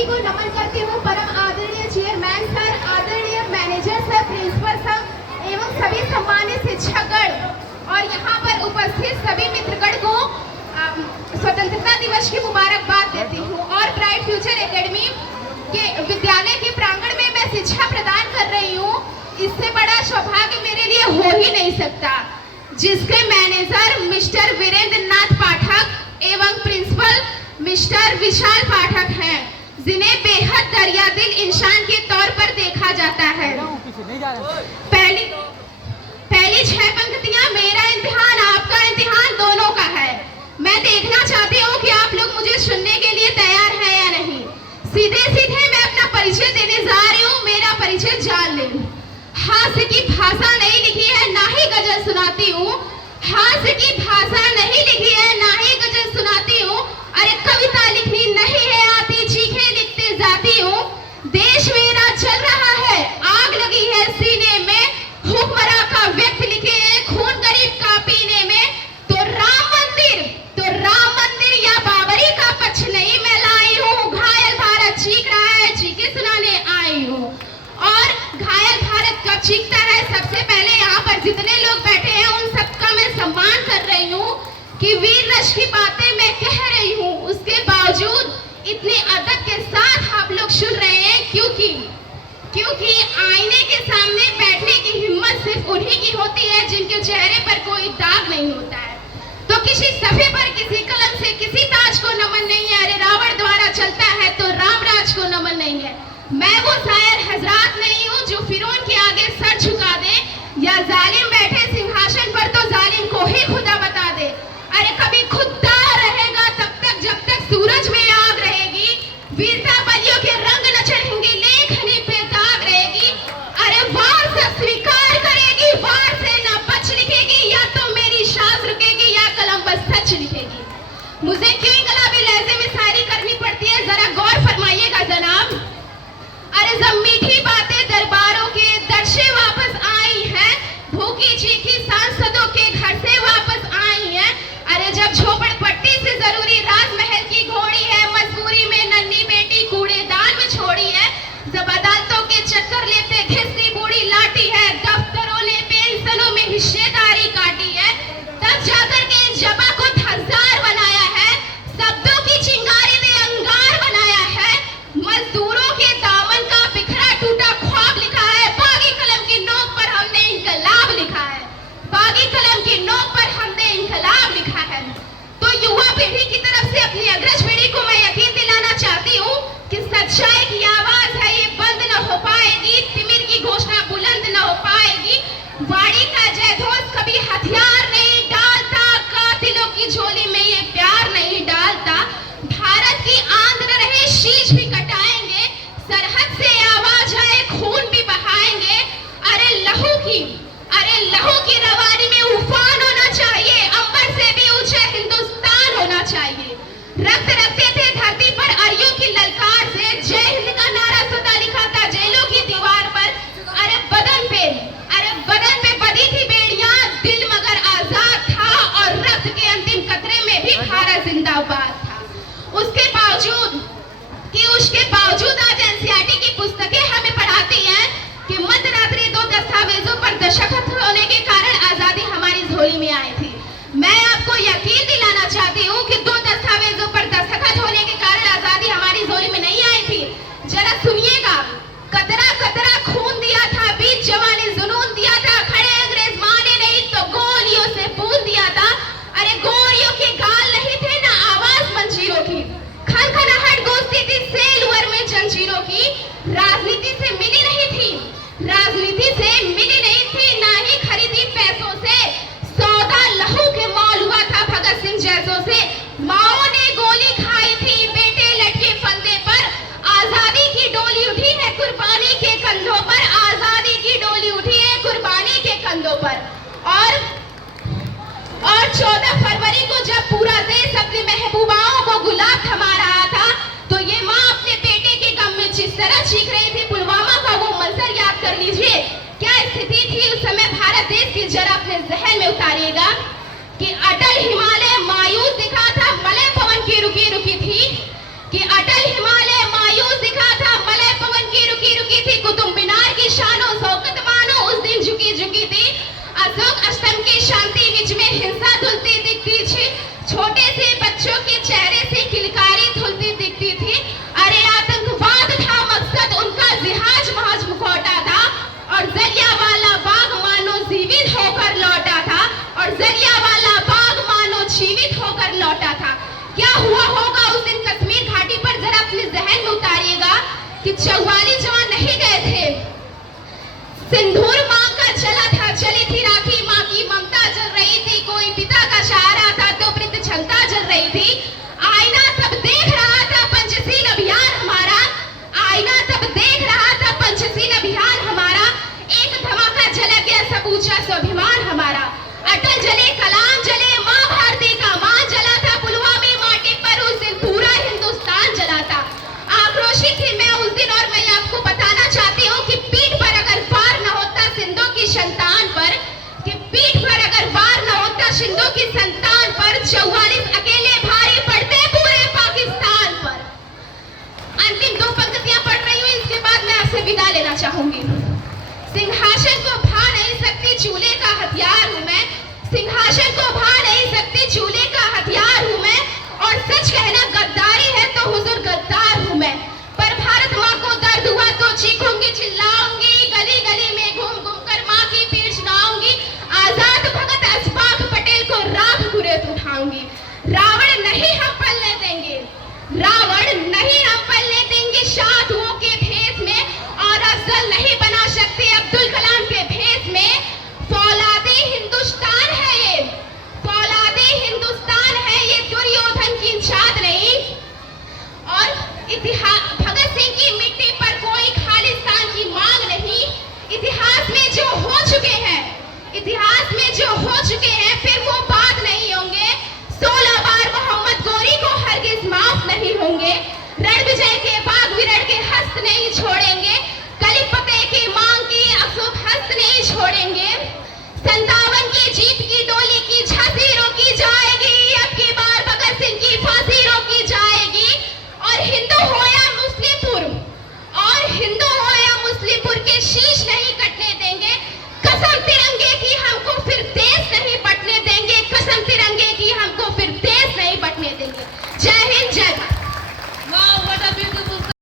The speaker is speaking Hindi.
सभी को नमन करती हूँ। परम आदरणीय चेयरमैन सर, आदरणीय मैनेजर सर, प्रिंसिपल सर एवं सभी सम्मानित शिक्षकगण और यहाँ पर उपस्थित सभी मित्रगण को स्वतंत्रता दिवस की मुबारकबाद देती हूँ। और ब्राइट फ्यूचर एकेडमी के विद्यालय के प्रांगण में मैं शिक्षा प्रदान कर रही हूँ। इससे बड़ा सौभाग्य मेरे लिए हो ही नहीं सकता, जिसके मैनेजर मिस्टर वीरेंद्र नाथ पाठक एवं प्रिंसिपल मिस्टर विशाल पाठक हैं, जिन्हें बेहद दरियादिल इंसान के तौर पर देखा जाता है। पहली 6 पंक्तियां मेरा इम्तिहान, आपका इम्तिहान दोनों का है। मैं देखना चाहती हूँ कि आप लोग मुझे सुनने के लिए तैयार हैं या नहीं। सीधे सीधे मैं अपना परिचय देने जा रही हूँ। मेरा परिचय जान लें। हास्य की भाषा नहीं लिखी है, ना ही गजल सुनाती हूँ। हास्य की भाषा नहीं लिखी है, ना ही गजल सुनाती हूँ। अरे कविता लिखनी नहीं है आती, चीखे लिखते जाती हूँ। देश मेरा चल रहा है, आग लगी है सीने में, हुक्मरां का व्यक्त लिखे हैं खून गरीब का पीने में। तो राम मंदिर या बाबरी का पक्ष नहीं मैं लाई हूँ। घायल भारत चीख रहा है, चीखे सुनाने आई हूँ। और घायल भारत कब चीखता है? सबसे पहले यहाँ पर जितने लोग बैठे हैं उन सबका मैं सम्मान कर रही हूँ कि वीर रश की बातें मैं कह रही हूँ। उसके बावजूद इतने अदब के साथ आप लोग सुन रहे हैं, क्योंकि आईने के सामने बैठने की हिम्मत सिर्फ उन्हीं की होती है जिनके चेहरे पर कोई दाग नहीं होता है। तो किसी सफ़े पर किसी कलम से किसी ताज को नमन नहीं है। अरे रावण द्वारा चलता है तो रामराज को नमन नहीं है। मैं वो शायर हजरात नहीं हूँ जो फिरौन के आगे सर झुका दे, या जालिम बैठे सिंहासन पर तो जालिम को ही खुदा बता दे। अरे कभी खुदा रहेगा तब तक जब तक सूरज में आग रहेगी। वीरता बलियों के रंग न चढ़ेंगे, लेखनी पे दाग रहेगी। अरे वार से स्वीकार करेगी, वार से न बच लिखेगी, या तो मेरी सांस रुकेगी या कलम बस सच लिखेगी। मुझे क्यों इंकलाबी लहजे में शायरी करनी पड़ती है, जरा गौर फरमाइएगा जनाब। अरे जब मीठी बातें दरबारों के दर से वापस आई हैं, भूखी चीखी सांसदों के घर से वापस आई हैं। अरे जब झोपड़पट्टी से जरूरी राजमहल की घोड़ी है, मजबूरी में नन्ही बेटी कूड़ेदान में छोड़ी है। जब अदालतों के चक्कर लेते घिसती बूढ़ी लाठी है, दफ्तरों ने पेंशनों में हिस्सेदारी काटी है, तब जाकर के जबा को हजार बनाया है, शब्दों की चिंगारी ने अंगार बनाया है। मजदूरों के दामन का बिखरा टूटा ख्वाब लिखा है, बागी कलम की नोक पर हमने इनकलाब लिखा है, बागी कलम की नोक पर हमने इनकलाब लिखा है। तो युवा पीढ़ी की तरफ से अपनी अग्रज पीढ़ी को मैं यकीन दिलाना चाहती हूँ कि सच्चाई की आवाज है, ये बंद न हो पाएगी। तिमिर की घोषणा बुलंद न हो पाएगी। वाणी का जयघोष कभी हथियार नहीं डालता, कातिलों की झोली में ये प्यार नहीं डालता। भारत की आंध्र रहे शीश भी कटाएंगे, सरहद से आवाज आए खून भी बहाएंगे। अरे लहू की रवानी में उफान होना चाहिए, अंबर से भी ऊंचा हिंदुस्तान होना चाहिए। रक्त रखते थे धरती पर अरियों की ललकार से, जय हिंद का नारा सदा लिखा था जेलों की दीवार पर। अरे बदन पे बदी थी बेड़ियां, दिल मगर आजाद था, और रक्त के अंतिम कतरे में भी भारत जिंदाबाद था। उसके बावजूद आज एनसीईआरटी की पुस्तकें हमें पढ़ाती हैं कि मध्यरात्रि 2 दस्तावेजों पर दस्तखत होने के कारण आजादी हमारी झोली में आई थी। मैं आपको यकीन दिलाना चाहती हूँ कि 2 दस्तावेजों पर दस्तखत होने के कारण आजादी हमारी झोली में नहीं आई थी। जरा सुनिएगा, कतरा कतरा खून दिया था, बीच जवानी जुनून दिया था, खड़े अंग्रेज माने नहीं तो गोलियों से बूंद दिया था। अरे गोलियों के गाल नहीं थे ना आवाज मंजीरों की, खनखनाहट गूंजती थी सेलवर में जंजीरों की। राजनीति से मिली नहीं थी, ना ही खरीदी पैसों से। सौदा लहू के मौल हुआ था भगत सिंह जैसों से। माओ ने गोली खाई थी बेटे लटके फंदे पर। आजादी की डोली उठी है कुर्बानी के कंधों पर, आजादी की डोली उठी है कुर्बानी के कंधों पर। और 14 फरवरी को जब पूरा देश अपनी महबूबाओं को गुलाब थमा रहा था, तो ये माँ अपने बेटे के गम में जिस तरह चीख रही थी, पुलवामा का वो मंजर याद कर लीजिए। क्या स्थिति थी उस समय भारत देश की, जरा अपने जहन में उतारिएगा कि अटल हिमालय मायूस दिखा था, मलय पवन की रुकी रुकी थी, कि अटल हिमालय मायूस कि 44 जवान नहीं गए थे। सिंदूर मांग कर चला था, चली थी राखी, माँ की ममता जल रही थी, कोई पिता का सहारा था तो वृद्ध क्षमता जल रही थी। आईना तब देख रहा था पंचशील अभियान हमारा, आईना तब देख रहा था पंचशील अभियान हमारा। एक धमाका जला गया सब ऊंचा स्वाभिमान हमारा। अटल जले, कलाम जले, माँ भारती का मान जला था, पुलवामा माटी पर उस दिन पूरा हिंदुस्तान जला था। आक्रोशित थी मैं उस दिन और मैं आपको बताना चाहती हूँ कि पीठ पर अगर वार न होता सिंधु की संतान पर, कि पीठ पर अगर वार न होता सिंधु की संतान पर, 44 अकेले भारी पड़ते पूरे पाकिस्तान पर। अंतिम 2 पंक्तियां पढ़ रही हूँ, इसके बाद मैं आपसे विदा लेना चाहूंगी। सिंहासन को भा नहीं सकती, चूल्हे का हथियार हूं मैं। सिंहासन को भा नहीं सकती, चूल्हे का हथियार हूं मैं। और सच कहना गद्दारी है तो हुजूर गद्दार हूं मैं। पर भारत माँ को दर्द हुआ तो चीखूंगी, चिल्लाऊंगी, गली गली में घूम घूम कर माँ की पीठ सुनाऊंगी। आजाद भगत अशफाक पटेल को राख कुरेत उठाऊंगी। रावण नहीं हम पलने देंगे, रावण नहीं हम पलने देंगे साधुओं के भेष में, और अफजल नहीं बना सकते अब्दुल कलाम के भेष में। फौलादे हिंदुस्तान है ये, फौलादे हिंदुस्तान है ये, दुर्योधन की जात नहीं। और इतिहास भगत सिंह की मिट्टी पर कोई खालिस्तान की मांग नहीं। इतिहास में जो हो चुके हैं, इतिहास में जो हो चुके हैं फिर वो बात नहीं होंगे। 16 बार मोहम्मद गोरी को हरगिज माफ नहीं होंगे।